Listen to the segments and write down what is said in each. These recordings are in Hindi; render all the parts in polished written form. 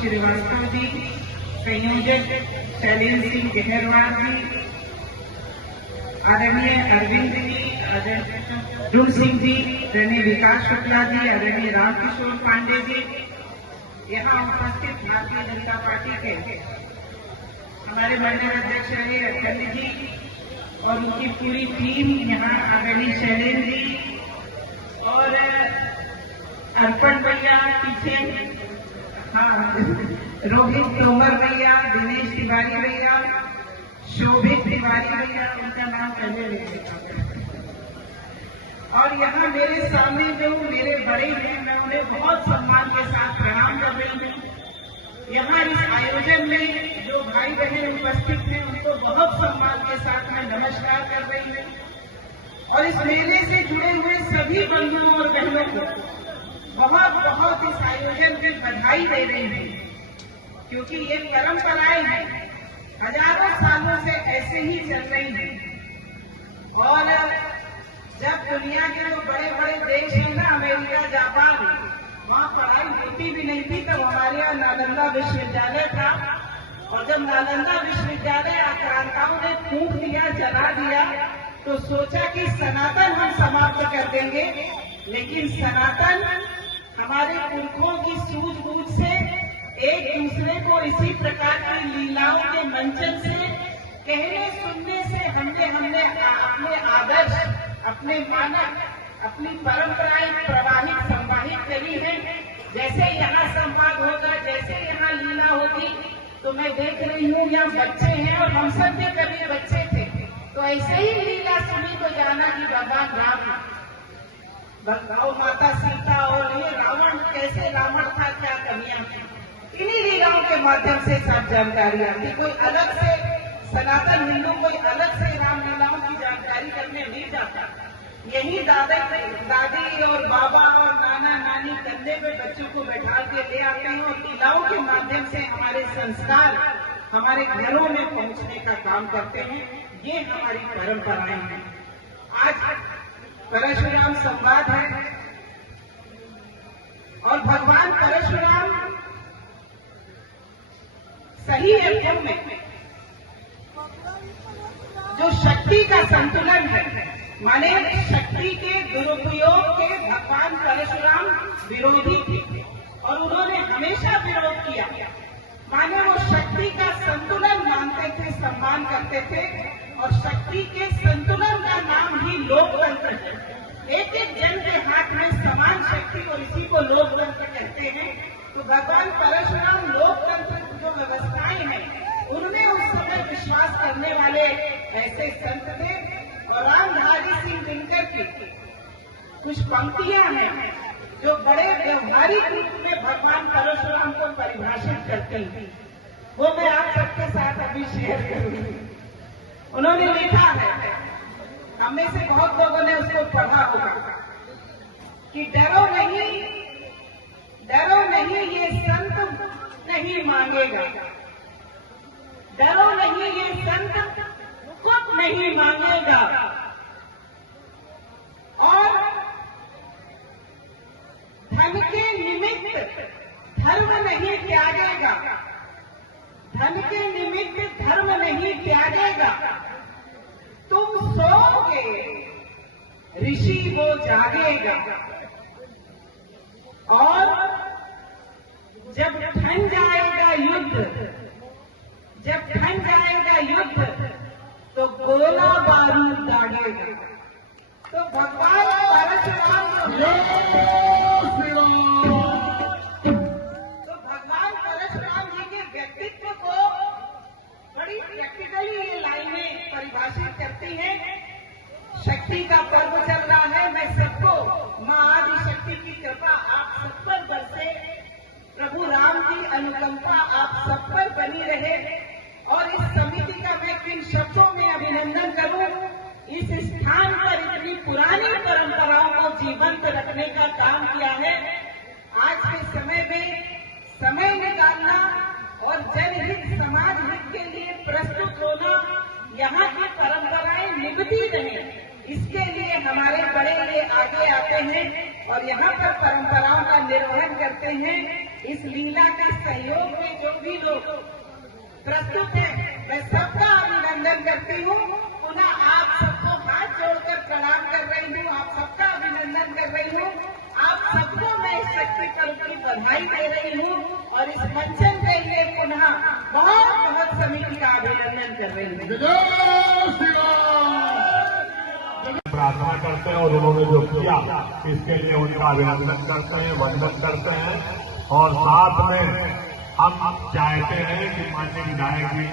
श्रीवास्तव जी, संयोजक शैलेंद्र सिंह गहरवार जी, आदरणीय अरविंद जी, ध्रुव सिंह जी, आदरणीय विकास शुक्ला जी, आदरणीय रामकिशोर पांडे जी, यहाँ उपस्थित भारतीय जनता पार्टी के हमारे मंडल अध्यक्ष अखंड जी और उनकी पूरी टीम, यहाँ आदरणीय शैलेंद्र जी और अर्पण भैया पीछे, हाँ, रोहित तोमर भैया, दिनेश तिवारी भैया, शोभित तिवारी भैया, उनका नाम पहले लिखेगा। और यहाँ मेरे सामने जो मेरे बड़े हैं, मैं उन्हें बहुत सम्मान के साथ प्रणाम कर रही हूँ। यहाँ इस आयोजन में जो भाई बहन उपस्थित हैं, उनको बहुत सम्मान के साथ मैं नमस्कार कर रही हूँ। और इस मेले से जुड़े हुए सभी बंधुओं और बहनों को बहुत बहुत इस आयोजन की बधाई दे रही हूँ, क्योंकि ये परंपराएं हैं, हजारों सालों से ऐसे ही चल रही हैं। और जब दुनिया के जो बड़े बड़े देश हैं ना, अमेरिका, जापान, वहाँ पढ़ाई होती भी नहीं थी, तब हमारे यहाँ नालंदा विश्वविद्यालय था। और जब नालंदा विश्वविद्यालय आक्रांताओं ने फूंक दिया, जला दिया, तो सोचा कि सनातन हम समाप्त कर देंगे। लेकिन सनातन हमारे पुरखों की सूझबूझ से एक दूसरे को इसी प्रकार की लीलाओं के मंचन से, कहने सुनने से हमने अपने आदर्श, अपने मानक, अपनी परंपराएं प्रवाहित संवाहित करी है। जैसे यहाँ संवाद होगा, जैसे यहाँ लीला होगी, तो मैं देख रही हूँ यहाँ बच्चे हैं और हम सब भी कभी बच्चे थे, तो ऐसे ही लीला सुनी तो जाना कि भगवान राम, गौ माता सीता और ये रावण कैसे रावण था, क्या कमियां थी, इन्हीं लीलाओं के माध्यम से सब जानकारी आती। कोई अलग से सनातन हिंदू कोई अलग से रामलीलाओं की जानकारी करने नहीं जाता। यही दादी और बाबा और नाना नानी कंधे पे बच्चों को बैठा के ले आते हैं और लीलाओं के माध्यम से हमारे संस्कार हमारे घरों में पहुंचने का काम करते हैं। ये हमारी परंपराएं हैं। आज परशुराम संवाद है और भगवान परशुराम सही अर्थों में जो शक्ति का संतुलन है, माने शक्ति के दुरुपयोग के भगवान परशुराम विरोधी थे और उन्होंने हमेशा विरोध किया। माने वो शक्ति का संतुलन मानते थे, सम्मान करते थे, और शक्ति के संतुलन का नाम ही लोकतंत्र है। एक एक जन के हाथ में समान शक्ति और इसी को लोकतंत्र कहते हैं। तो भगवान परशुराम लोकतंत्र की जो व्यवस्थाएं हैं, उनमें उस समय विश्वास करने वाले ऐसे संत थे। और रामधारी सिंह दिनकर की कुछ पंक्तियां हैं जो बड़े व्यवहारिक रूप में भगवान परशुराम को परिभाषित करती हैं, वो मैं आप सबके साथ अभी शेयर करूंगी। उन्होंने लिखा है, हम में से बहुत लोगों ने उसको पढ़ा होगा, कि डरो नहीं ये संत नहीं मांगेगा, डरो नहीं ये संत कुछ नहीं मांगेगा, और धन के निमित्त धर्म नहीं त्यागेगा, धन के निमित्त धर्म नहीं त्यागेगा, तुम सोओगे ऋषि वो जागेगा, और जब ठन जाएगा युद्ध, जब ठन जाएगा युद्ध, तो गोला बारूद दागेगा। तो भगवान परशुराम जी के व्यक्तित्व को बड़ी प्रैक्टिकली ये लाइनें परिभाषित करती हैं। शक्ति का पर्व चल रहा है, मैं सबको मां आदि शक्ति की कृपा आप सब पर बरसे, प्रभु राम की अनुकंपा आप सब पर बनी रहे। और इस समिति का मैं किन शब्दों में अभिनंदन करूं, इस स्थान पर इतनी पुरानी परंपराओं को जीवंत रखने का काम किया है। आज के समय में समय निकालना और जनहित समाज हित के लिए प्रस्तुत होना, यहाँ की परंपराएं निभती रहे, इसके लिए हमारे बड़े ये आगे आते हैं और यहाँ पर परंपराओं का निर्वहन करते हैं। इस लीला के सहयोग में जो भी लोग प्रस्तुत हैं, मैं सबका अभिनंदन करती हूँ। पुनः आप सबको हाथ जोड़कर प्रणाम कर रही हूँ, आप सबका अभिनंदन कर रही हूँ। आप सबको मैं इस शक्ति पर्व की बधाई दे रही हूँ और इस मंचन के लिए पुनः बहुत बहुत समिति का अभिनंदन कर रही हूँ। प्रार्थना करते हैं और उन्होंने जो किया इसके लिए उनका अभिनंदन करते हैं, वंदन करते हैं। और साथ में हम चाहते हैं कि माननीय विधायक जी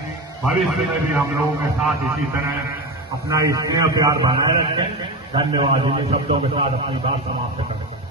भविष्य में भी हम लोगों के साथ इसी तरह अपना स्नेह प्यार बनाए रखें। धन्यवाद। इन शब्दों के साथ अपनी बात समाप्त करते हैं।